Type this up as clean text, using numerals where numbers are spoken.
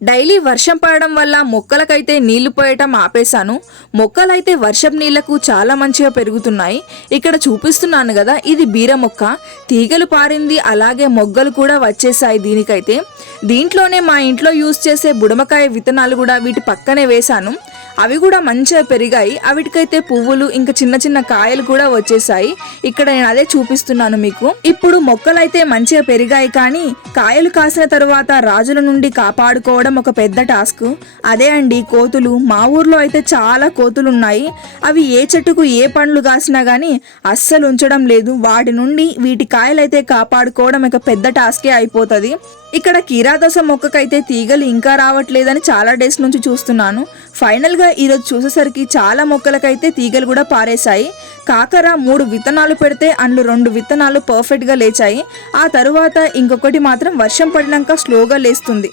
Daily వర్షం పడడం వల్ల మొక్కలకైతే నీళ్లు పోయటం ఆపేశాను. మొక్కలైతే వర్షపు నీళ్లకు చాలా మంచిగా పెరుగుతున్నాయి. ఇక్కడ చూపిస్తున్నాను కదా, ఇది బీర మొక్క. తీగలు పారింది, అలాగే మొగ్గలు కూడా వచ్చేసాయి దీనికైతే. దీంట్లోనే మా ఇంట్లో యూజ్ చేసే బుడమకాయ విత్తనాలు కూడా వీటి పక్కనే వేశాను. అవి కూడా మంచిగా పెరిగాయి. అవిటికైతే పువ్వులు ఇంకా చిన్న చిన్న కాయలు కూడా వచ్చేసాయి. ఇక్కడ నేను అదే చూపిస్తున్నాను మీకు. ఇప్పుడు మొక్కలైతే మంచిగా పెరిగాయి, కానీ కాయలు కాసిన తరువాత రాజుల నుండి కాపాడుకోవడం ఒక పెద్ద టాస్క్. అదే అండి కోతులు. మా ఊర్లో అయితే చాలా కోతులు ఉన్నాయి. అవి ఏ చెట్టుకు ఏ పండ్లు కాసినా గానీ అస్సలు ఉంచడం లేదు. వాటి నుండి వీటి కాయలైతే కాపాడుకోవడం ఒక పెద్ద టాస్కే అయిపోతుంది. ఇక్కడ కీరాదోస మొక్కకైతే తీగలు ఇంకా రావట్లేదని చాలా డేస్ నుంచి చూస్తున్నాను. ఫైనల్గా ఈరోజు చూసేసరికి చాలా మొక్కలకైతే తీగలు కూడా పారేశాయి. కాకర 3 విత్తనాలు పెడితే అందులో 2 విత్తనాలు పర్ఫెక్ట్గా లేచాయి. ఆ తరువాత ఇంకొకటి మాత్రం వర్షం పడినాక స్లోగా లేస్తుంది.